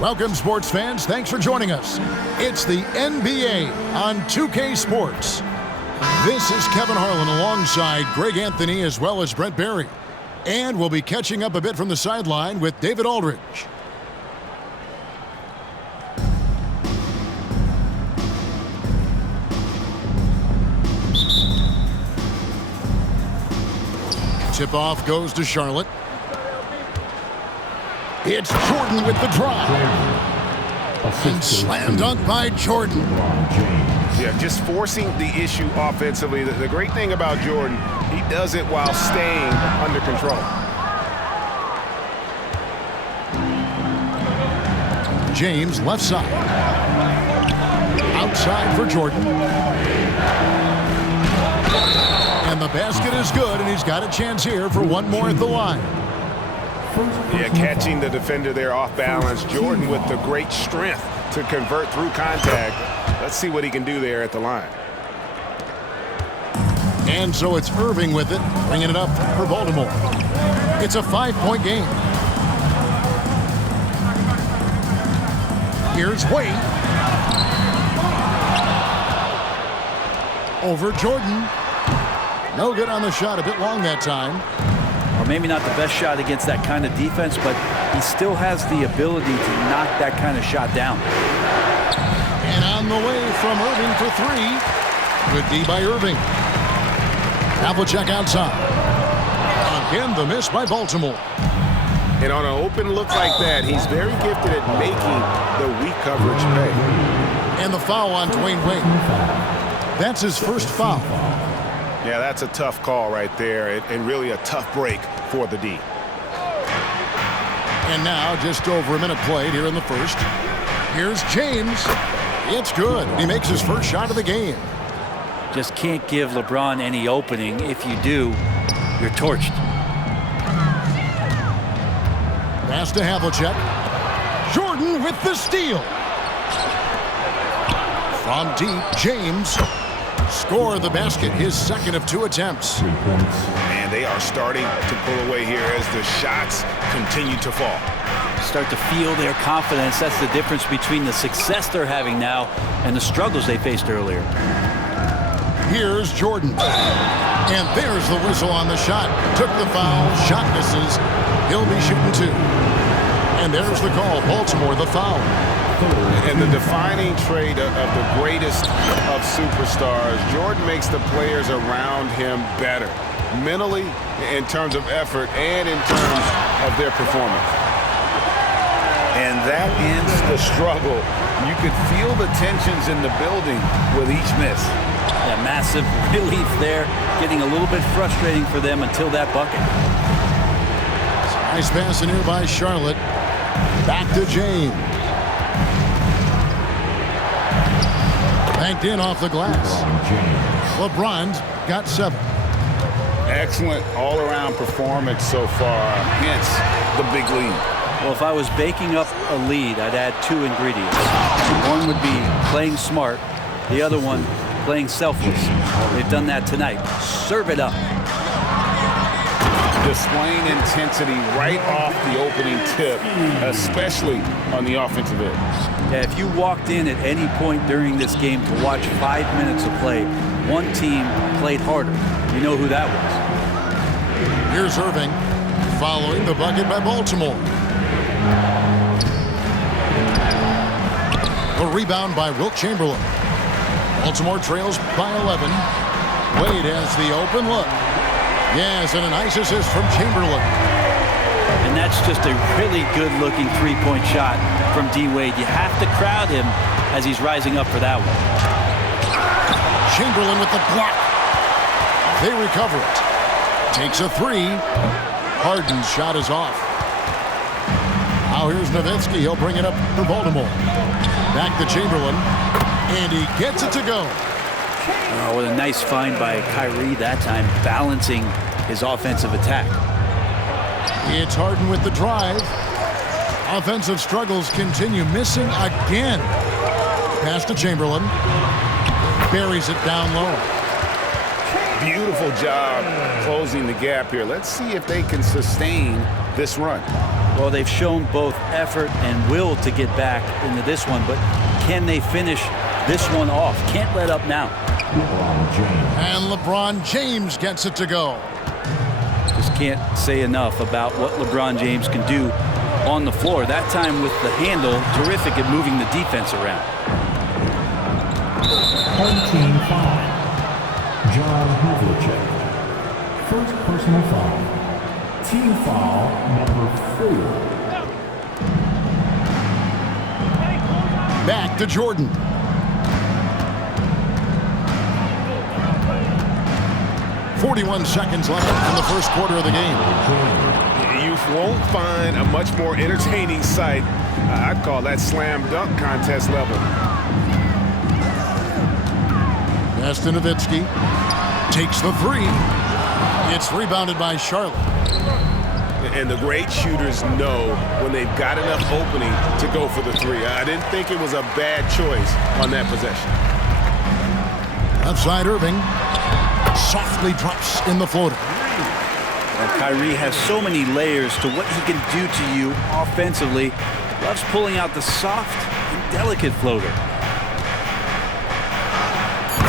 Welcome, sports fans. Thanks for joining us. It's the NBA on 2K Sports. This is Kevin Harlan alongside Greg Anthony as well as Brent Barry. And we'll be catching up a bit from the sideline with David Aldridge. Tip-off goes to Charlotte. It's Jordan with the drive. And slam dunk by Jordan. Yeah, just forcing the issue offensively. The great thing about Jordan, he does it while staying under control. James left side. Outside for Jordan. And the basket is good, and he's got a chance here for one more at the line. Yeah, catching the defender there off balance. Jordan with the great strength to convert through contact. Let's see what he can do there at the line. And so it's Irving with it, bringing it up for Baltimore. It's a 5-point game. Here's Wade. Over Jordan. No good on the shot, a bit long that time. Or maybe not the best shot against that kind of defense, but he still has the ability to knock that kind of shot down. And on the way from Irving for three. Good D by Irving. Havlicek outside. Again, the miss by Baltimore. And on an open look like that, he's very gifted at making the weak coverage pay. And the foul on Dwayne Wade. That's his first foul. Yeah, that's a tough call right there, and really a tough break for the D. And now just over a minute played here in the first. Here's James. It's good. He makes his first shot of the game. Just can't give LeBron any opening. If you do, you're torched. Pass to Havlicek. Jordan with the steal. From deep, James. Score the basket, his second of 2 attempts. And they are starting to pull away here as the shots continue to fall. Start to feel their confidence. That's the difference between the success they're having now and the struggles they faced earlier. Here's Jordan. And there's the whistle on the shot. Took the foul, shot misses. He'll be shooting 2. And there's the call, Baltimore the foul. And the defining trait of the greatest of superstars, Jordan makes the players around him better, mentally, in terms of effort, and in terms of their performance. And that ends the struggle. You could feel the tensions in the building with each miss. Yeah, massive relief there, getting a little bit frustrating for them until that bucket. Nice pass in here by Charlotte. Back to James. Banked in off the glass. LeBron's got 7. Excellent all-around performance so far, hence the big lead. Well, if I was baking up a lead, I'd add 2 ingredients. One would be playing smart. The other one, playing selfless. They've done that tonight. Serve it up. Displaying intensity right off the opening tip, especially on the offensive end. Yeah, if you walked in at any point during this game to watch 5 minutes of play, one team played harder. You know who that was. Here's Irving, following the bucket by Baltimore. A rebound by Wilt Chamberlain. Baltimore trails by 11. Wade has the open look. Yes, and a nice assist from Chamberlain. And that's just a really good-looking three-point shot from D. Wade. You have to crowd him as he's rising up for that one. Chamberlain with the block. They recover it. Takes a 3. Harden's shot is off. Now here's Nowitzki. He'll bring it up for Baltimore. Back to Chamberlain. And he gets it to go. Oh, what a nice find by Kyrie that time, balancing his offensive attack. It's Harden with the drive. Offensive struggles continue, missing again. Pass to Chamberlain. Buries it down low. Beautiful job closing the gap here. Let's see if they can sustain this run. Well, they've shown both effort and will to get back into this one, but can they finish this one off? Can't let up now. And LeBron James gets it to go. Just can't say enough about what LeBron James can do on the floor. That time with the handle, terrific at moving the defense around. Home team foul. John Havlicek. First personal foul. Team foul number 4. Back to Jordan. .41 seconds left in the first quarter of the game. You won't find a much more entertaining sight. I'd call that slam dunk contest level. Pass to Nowitzki. Takes the three. It's rebounded by Charlotte. And the great shooters know when they've got enough opening to go for the three. I didn't think it was a bad choice on that possession. Outside Irving. Softly drops in the floater. Well, Kyrie has so many layers to what he can do to you offensively. Loves pulling out the soft and delicate floater.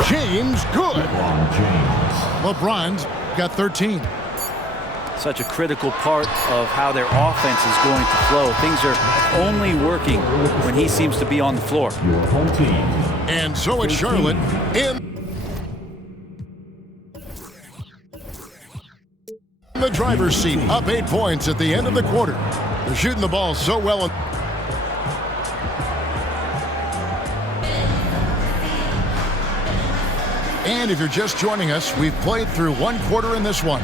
James, good. LeBron's got 13. Such a critical part of how their offense is going to flow. Things are only working when he seems to be on the floor. Your home team. And so it's Charlotte in the driver's seat, up 8 points at the end of the quarter. They're shooting the ball so well. And if you're just joining us, we've played through one quarter in this one.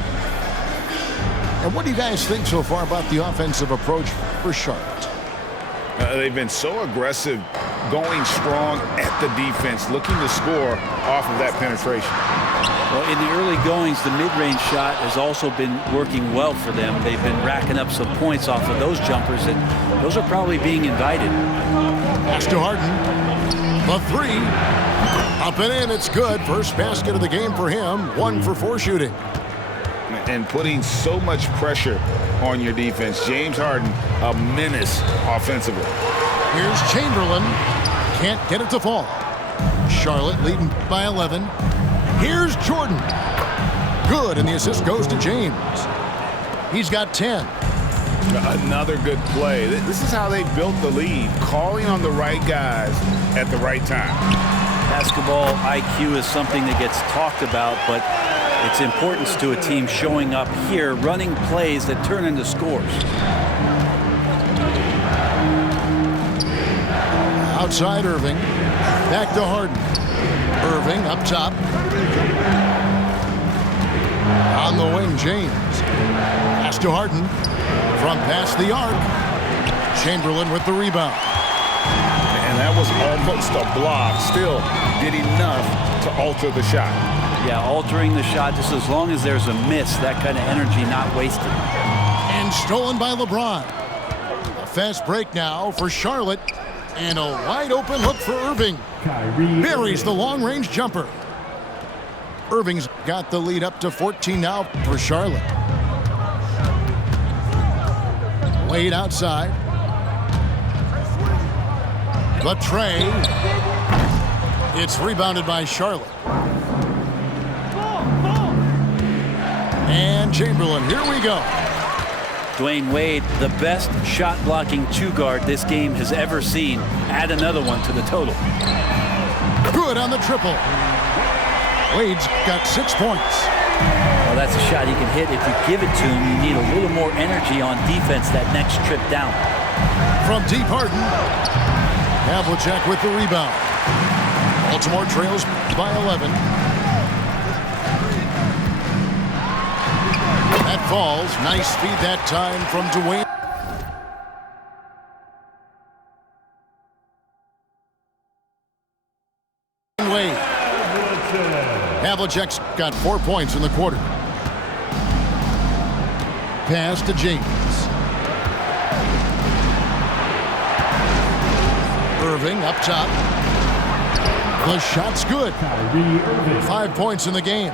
And what do you guys think so far about the offensive approach for Charlotte? They've been so aggressive, going strong at the defense, looking to score off of that penetration. Well, in the early goings, the mid-range shot has also been working well for them. They've been racking up some points off of those jumpers, and those are probably being invited. Pass to Harden. The three. Up and in, it's good. First basket of the game for him. 1 for 4 shooting. And putting so much pressure on your defense. James Harden, a menace offensively. Here's Chamberlain. Can't get it to fall. Charlotte leading by 11. Here's Jordan. Good, and the assist goes to James. He's got 10. Another good play. This is how they built the lead, calling on the right guys at the right time. Basketball IQ is something that gets talked about, but its importance to a team showing up here, running plays that turn into scores. Outside Irving. Back to Harden. Irving up top. On the wing, James. Pass to Harden. From past the arc. Chamberlain with the rebound. And that was almost a block. Still did enough to alter the shot. Yeah, altering the shot just as long as there's a miss, that kind of energy not wasted. And stolen by LeBron. A fast break now for Charlotte. And a wide open look for Irving. Buries the long-range jumper. Irving's got the lead up to 14 now for Charlotte. Wade outside. The tray. It's rebounded by Charlotte. And Chamberlain, here we go. Dwayne Wade, the best shot-blocking two-guard this game has ever seen. Add another one to the total. Good on the triple. Wade's got 6 points. Well, that's a shot he can hit. If you give it to him, you need a little more energy on defense that next trip down. From deep, Harden. Havlicek with the rebound. Baltimore trails by 11. That falls. Nice speed that time from Dwayne. Wade. Havlicek's got 4 points in the quarter. Pass to James. Irving up top. The shot's good. 5 points in the game.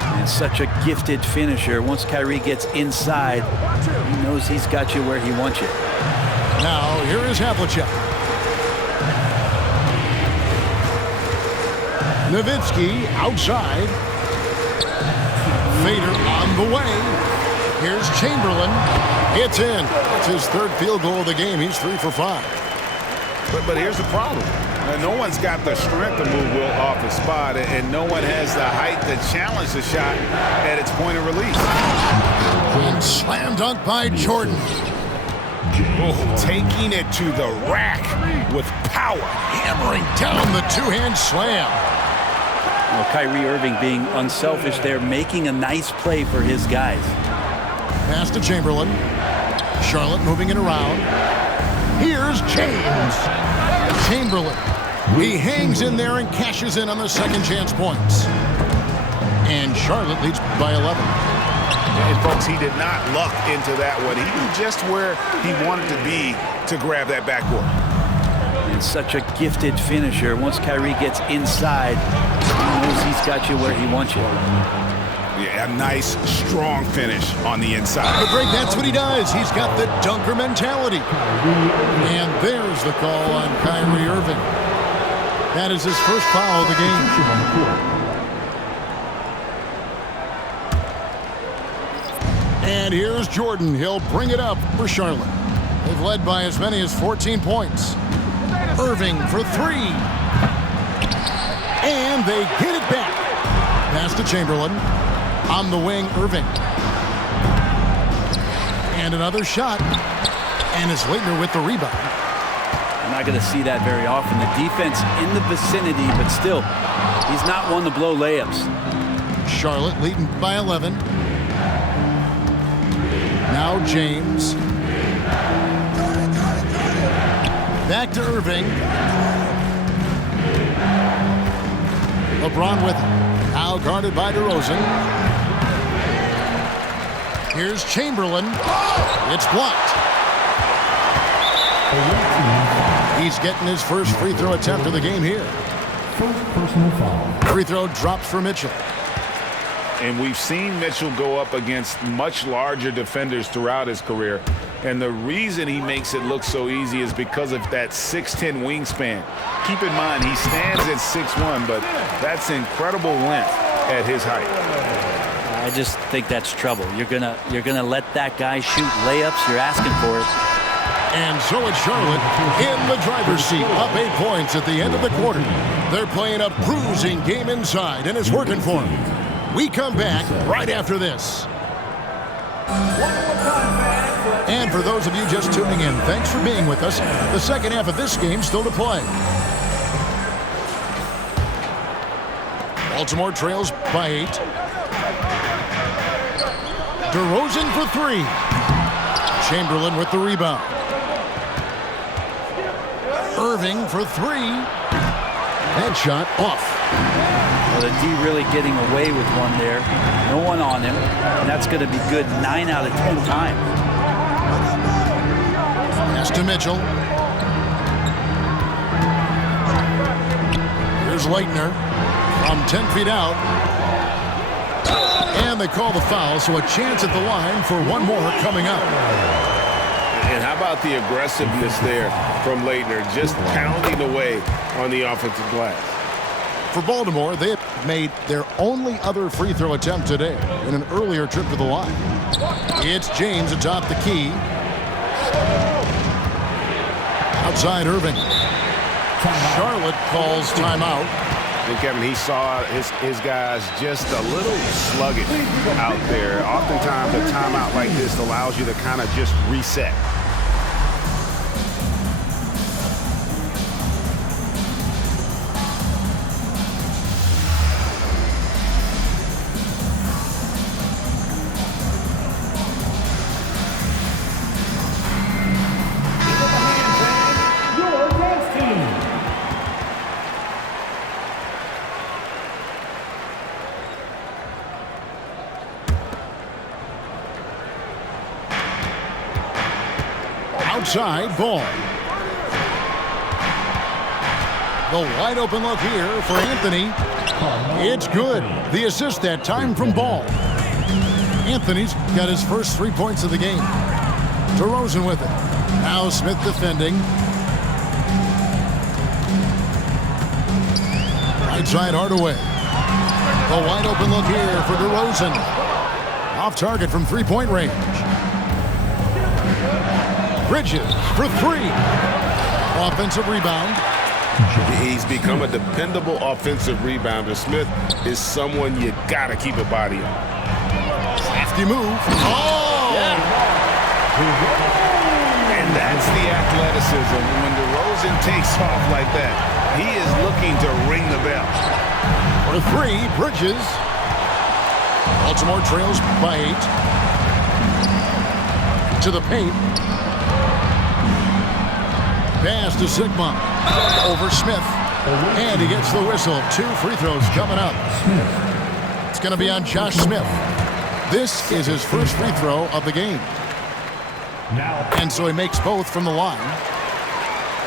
And such a gifted finisher. Once Kyrie gets inside, he knows he's got you where he wants you. Now, here is Havlicek. Nowitzki outside. Vader on the way. Here's Chamberlain. It's in. It's his third field goal of the game. He's 3 for 5. But here's the problem. No one's got the strength to move Will off his spot, and no one has the height to challenge the shot at its point of release. And slam dunk by Jordan. Oh, taking it to the rack with power. Hammering down the two-hand slam. Well, Kyrie Irving being unselfish there, making a nice play for his guys. Pass to Chamberlain. Charlotte moving it around. Here's James. Chamberlain. He hangs in there and cashes in on the second chance points. And Charlotte leads by 11. And folks, he did not luck into that one. He knew just where he wanted to be to grab that backboard. And such a gifted finisher. Once Kyrie gets inside, he knows he's got you where he wants you. Yeah, a nice, strong finish on the inside. But Greg, that's what he does. He's got the dunker mentality. And there's the call on Kyrie Irving. That is his first foul of the game. And here's Jordan. He'll bring it up for Charlotte. They've led by as many as 14 points. Irving for 3. And they get it back. Pass to Chamberlain. On the wing, Irving. And another shot. And it's Leitner with the rebound. I'm not going to see that very often. The defense in the vicinity, but still, he's not one to blow layups. Charlotte leading by 11. Now James. Back to Irving. LeBron with him. Now guarded by DeRozan. Here's Chamberlain. It's blocked. He's getting his first free throw attempt of the game here. First personal foul. Free throw drops for Mitchell. And we've seen Mitchell go up against much larger defenders throughout his career. And the reason he makes it look so easy is because of that 6'10" wingspan. Keep in mind, he stands at 6'1", but that's incredible length at his height. I just think that's trouble. You're gonna let that guy shoot layups. You're asking for it. And so it's Charlotte in the driver's seat, up 8 points at the end of the quarter. They're playing a bruising game inside, and it's working for them. We come back right after this. And for those of you just tuning in, thanks for being with us. The second half of this game still to play. Baltimore trails by 8. DeRozan for 3. Chamberlain with the rebound. Irving for 3. That shot off. Well, the D really getting away with one there. No one on him. And that's going to be good 9 out of 10 times. Pass to Mitchell. Here's Leitner from 10 feet out. And they call the foul, so a chance at the line for one more coming up. And how about the aggressiveness there from Leitner, just pounding away on the offensive glass. For Baltimore, they have made their only other free throw attempt today in an earlier trip to the line. It's James atop the key. Outside Irving. Charlotte calls timeout. And Kevin, he saw his guys just a little sluggish out there. Oftentimes a timeout like this allows you to kind of just reset. Outside ball. The wide open look here for Anthony. It's good. The assist that time from Ball. Anthony's got his first 3 points of the game. DeRozan with it. Now Smith defending. Right side Hardaway. A wide open look here for DeRozan. Off target from three-point range. Bridges for three. Offensive rebound. He's become a dependable offensive rebounder. Smith is someone you gotta keep a body on. Safety move. Oh! Yeah. And that's the athleticism. When DeRozan takes off like that, he is looking to ring the bell. For three, Bridges. Baltimore trails by 8. To the paint. Pass to Sigma. Over Smith. And he gets the whistle. 2 free throws coming up. It's going to be on Josh Smith. This is his first free throw of the game. And so he makes both from the line.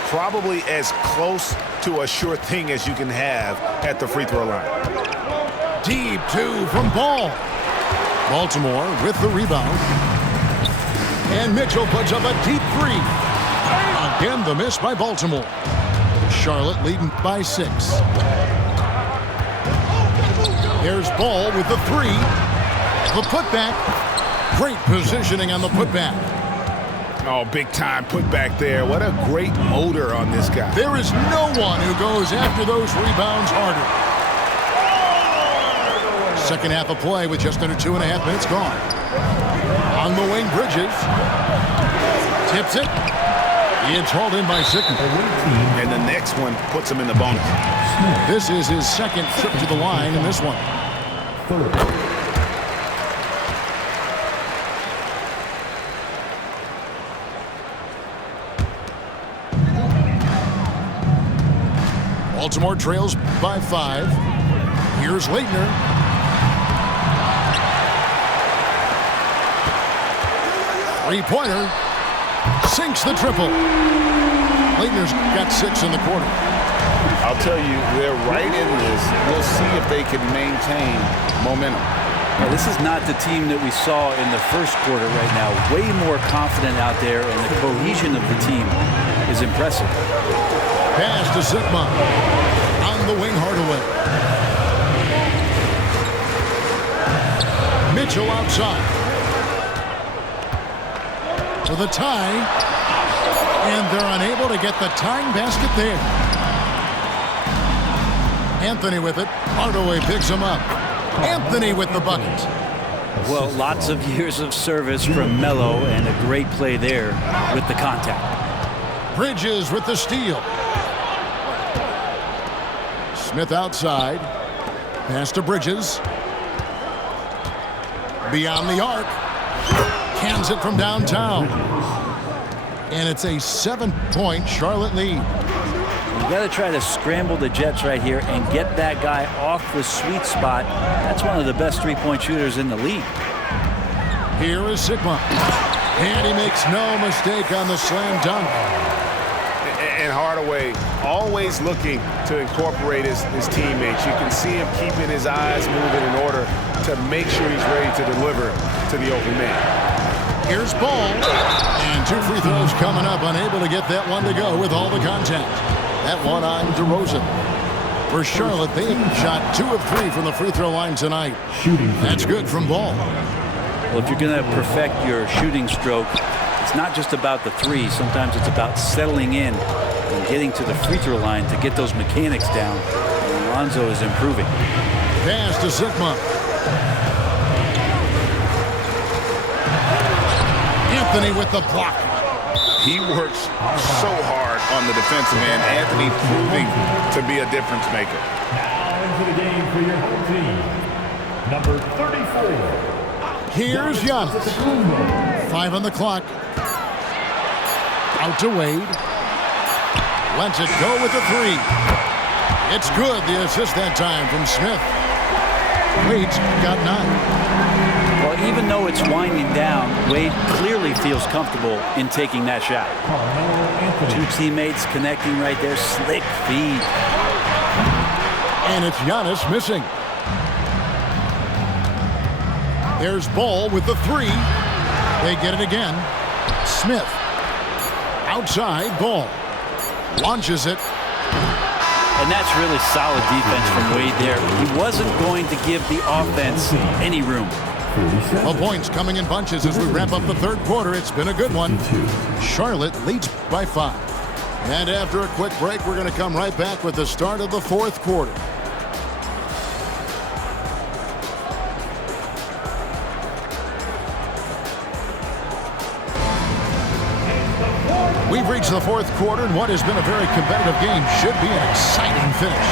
Probably as close to a sure thing as you can have at the free throw line. Deep 2 from Ball. Baltimore with the rebound. And Mitchell puts up a deep 3. Again, the miss by Baltimore. Charlotte leading by 6. There's Ball with the 3. The putback. Great positioning on the putback. Oh, big time putback there. What a great motor on this guy. There is no one who goes after those rebounds harder. Second half of play with just under 2.5 minutes gone. On the wing, Bridges. Tips it. It's hauled in by Sigma. And the next one puts him in the bonus. This is his second trip to the line in this one. Baltimore trails by 5. Here's Leitner. Three-pointer. Sinks the triple. Leitner's got 6 in the quarter. I'll tell you, they're right in this. We'll see if they can maintain momentum. Yeah, this is not the team that we saw in the first quarter right now. Way more confident out there, and the cohesion of the team is impressive. Pass to Sigma. On the wing, Hardaway. Mitchell outside. For the tie. And they're unable to get the tying basket there. Anthony with it. Hardaway picks him up. Anthony with the bucket. Well, lots of years of service from Melo, and a great play there with the contact. Bridges with the steal. Smith outside. Pass to Bridges. Beyond the arc. Cans it from downtown. And it's a 7-point Charlotte lead. You got to try to scramble the Jets right here and get that guy off the sweet spot. That's one of the best three-point shooters in the league. Here is Sigma. And he makes no mistake on the slam dunk. And Hardaway always looking to incorporate his teammates. You can see him keeping his eyes moving in order to make sure he's ready to deliver to the open man. Here's Ball. And 2 free throws coming up. Unable to get that one to go with all the contact. That one on DeRozan. For Charlotte, they shot 2 of 3 from the free throw line tonight. That's good from Ball. Well, if you're going to perfect your shooting stroke, it's not just about the 3. Sometimes it's about settling in and getting to the free throw line to get those mechanics down. And Lonzo is improving. Pass to Sigma. Anthony with the block. He works so hard on the defensive end. Anthony proving to be a difference maker. Now into the game for your home team, number 34. Here's Giannis. 5 on the clock. Out to Wade. Lets it go with the 3. It's good. The assist that time from Smith. Wade's got 9. Well, even though it's winding down, Wade clearly feels comfortable in taking that shot. 2 teammates connecting right there. Slick feed. And it's Giannis missing. There's Ball with the three. They get it again. Smith. Outside, Ball. Launches it. And that's really solid defense from Wade there. He wasn't going to give the offense any room. Well, points coming in bunches as we wrap up the third quarter. It's been a good one. Charlotte leads by 5. And after a quick break, we're going to come right back with the start of the fourth quarter. We've reached the fourth quarter, and what has been a very competitive game should be an exciting finish.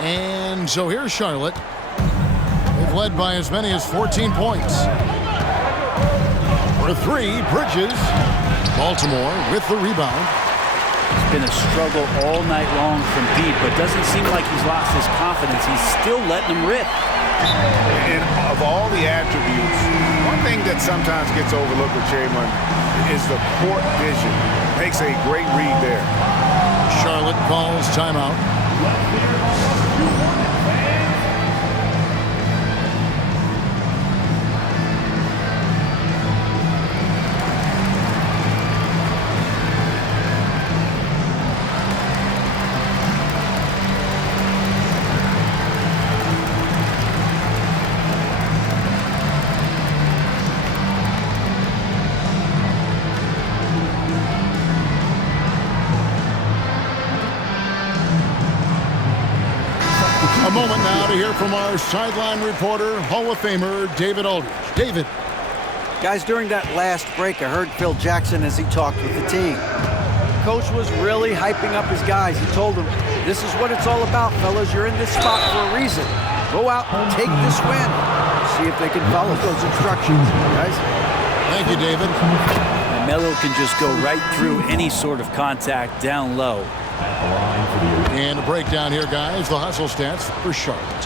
And so here's Charlotte. They've led by as many as 14 points. For 3, Bridges. Baltimore with the rebound. It's been a struggle all night long from deep, but doesn't seem like he's lost his confidence. He's still letting them rip. And of all the attributes, one thing that sometimes gets overlooked with Chamberlain is the court vision. Makes a great read there. Charlotte calls timeout. A moment now to hear from our sideline reporter, Hall of Famer David Aldridge. David. Guys, during that last break, I heard Phil Jackson as he talked with the team. Coach was really hyping up his guys. He told them, this is what it's all about, fellas. You're in this spot for a reason. Go out and take this win. See if they can follow those instructions, guys. Thank you, David. And Melo can just go right through any sort of contact down low. And a breakdown here, guys. The hustle stats for Charlotte.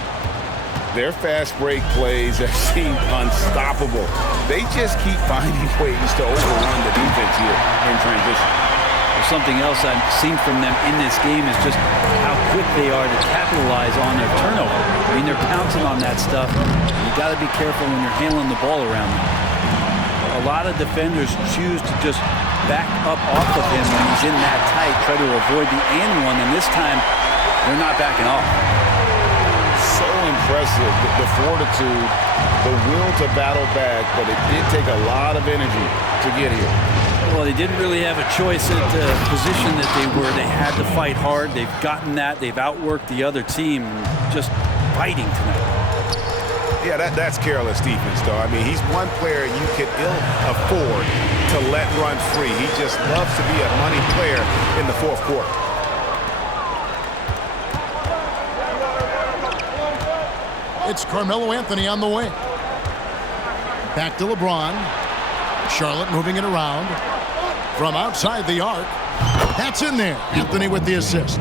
Their fast break plays have seemed unstoppable. They just keep finding ways to overrun the defense here in transition. Something else I've seen from them in this game is just how quick they are to capitalize on their turnover. I mean, they're pouncing on that stuff. You got to be careful when you're handling the ball around them. A lot of defenders choose to just back up off of him when he's in that tight, try to avoid the and one, and this time they're not backing off. So impressive, the fortitude, the will to battle back, but it did take a lot of energy to get here. Well, they didn't really have a choice at the position that they were. They had to fight hard. They've gotten that. They've outworked the other team, just fighting tonight. Yeah, that's careless defense, though. I mean, he's one player you can ill afford to let run free. He just loves to be a money player in the fourth quarter. It's Carmelo Anthony on the wing. Back to LeBron. Charlotte moving it around. From outside the arc. That's in there. Anthony with the assist.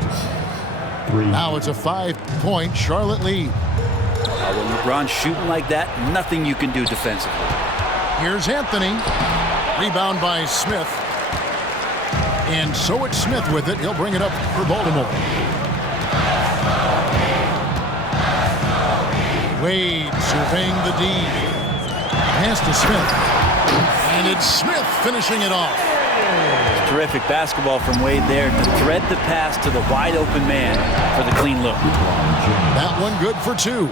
Now it's a 5-point Charlotte lead. When LeBron's shooting like that, nothing you can do defensively. Here's Anthony. Rebound by Smith. And so it's Smith with it. He'll bring it up for Baltimore. Wade surveying the D. Pass to Smith. And it's Smith finishing it off. Terrific basketball from Wade there to thread the pass to the wide open man for the clean look. That one good for 2.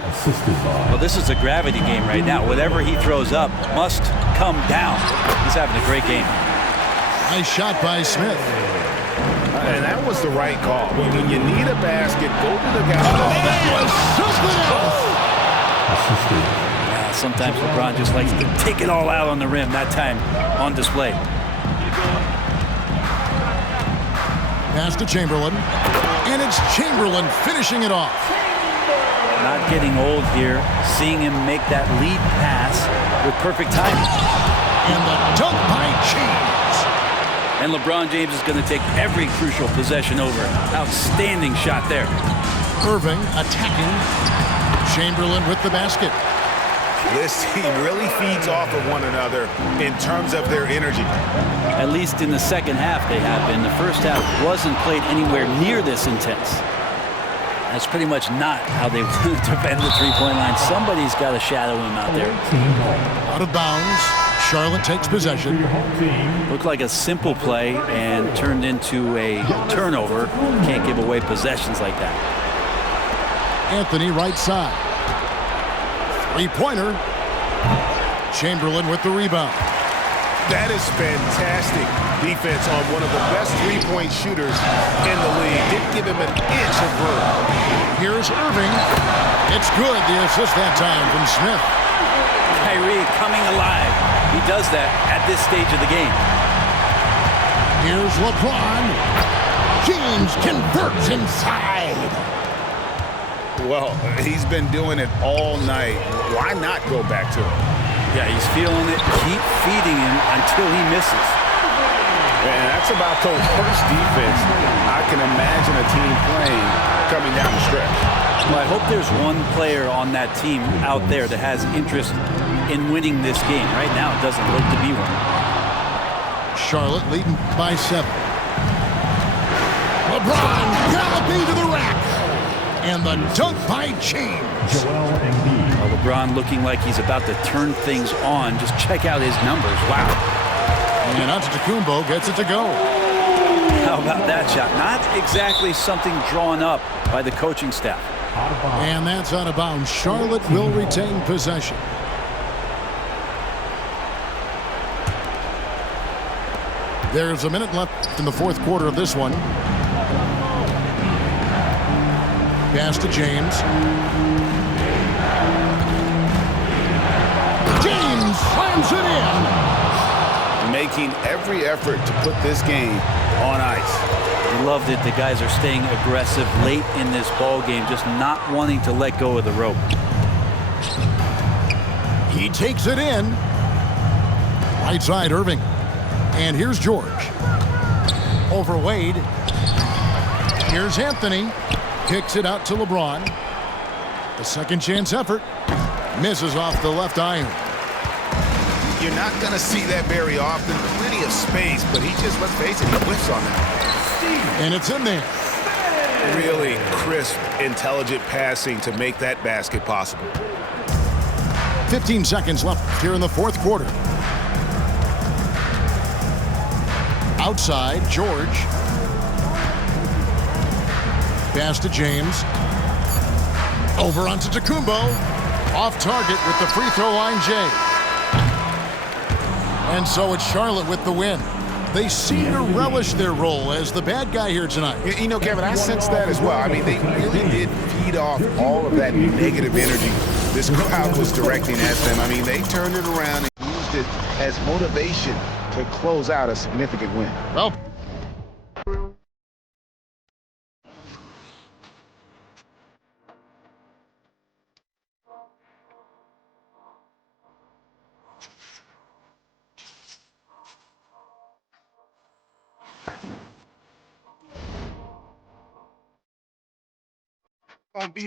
Well, this is a gravity game right now. Whatever he throws up must come down. He's having a great game. Nice shot by Smith. And that was the right call. When you need a basket, go to the guy. That was something else. Yeah, sometimes LeBron just likes to take it all out on the rim. That time on display. Pass to Chamberlain. And it's Chamberlain finishing it off. Not getting old here. Seeing him make that lead pass with perfect timing. And the dunk by James. And LeBron James is going to take every crucial possession over. Outstanding shot there. Irving attacking. Chamberlain with the basket. This team really feeds off of one another in terms of their energy. At least in the second half they have been. The first half wasn't played anywhere near this intense. That's pretty much not how they want to defend the three-point line. Somebody's got to shadow him out there. Out of bounds. Charlotte takes possession. Looked like a simple play and turned into a turnover. Can't give away possessions like that. Anthony right side. Three-pointer. Chamberlain with the rebound. That is fantastic defense on one of the best three-point shooters in the league. Didn't give him an inch of room. Here's Irving. It's good. The assist that time from Smith. Kyrie coming alive. He does that at this stage of the game. Here's LeBron. James converts inside. Well, he's been doing it all night. Why not go back to it? Yeah, he's feeling it. Keep feeding him until he misses. And that's about the worst defense I can imagine a team playing coming down the stretch. Well, I hope there's one player on that team out there that has interest in winning this game. Right now, it doesn't look to be one. Charlotte leading by 7. LeBron galloping to the rack. And the dunk by James. Well, LeBron looking like he's about to turn things on. Just check out his numbers. Wow. And Antetokounmpo gets it to go. How about that shot? Not exactly something drawn up by the coaching staff. And that's out of bounds. Charlotte will retain possession. There's a minute left in the fourth quarter of this one. Pass to James. James slams it in. Making every effort to put this game on ice. Loved it. The guys are staying aggressive late in this ball game, just not wanting to let go of the rope. He takes it in. Right side, Irving. And here's George. Over Wade. Here's Anthony. Kicks it out to LeBron. The second chance effort. Misses off the left iron. You're not going to see that very often. Plenty of space, but he just, let's face it, he whiffs on that. And it's in there. Really crisp, intelligent passing to make that basket possible. 15 seconds left here in the fourth quarter. Outside, George. Pass to James. Over onto Antetokounmpo. Off target with the free throw line, Jay. And so it's Charlotte with the win. They seem to relish their role as the bad guy here tonight. You know, Kevin, I sense that as well. I mean, they really did feed off all of that negative energy this crowd was directing at them. I mean, they turned it around and used it as motivation to close out a significant win. Well, Gonna be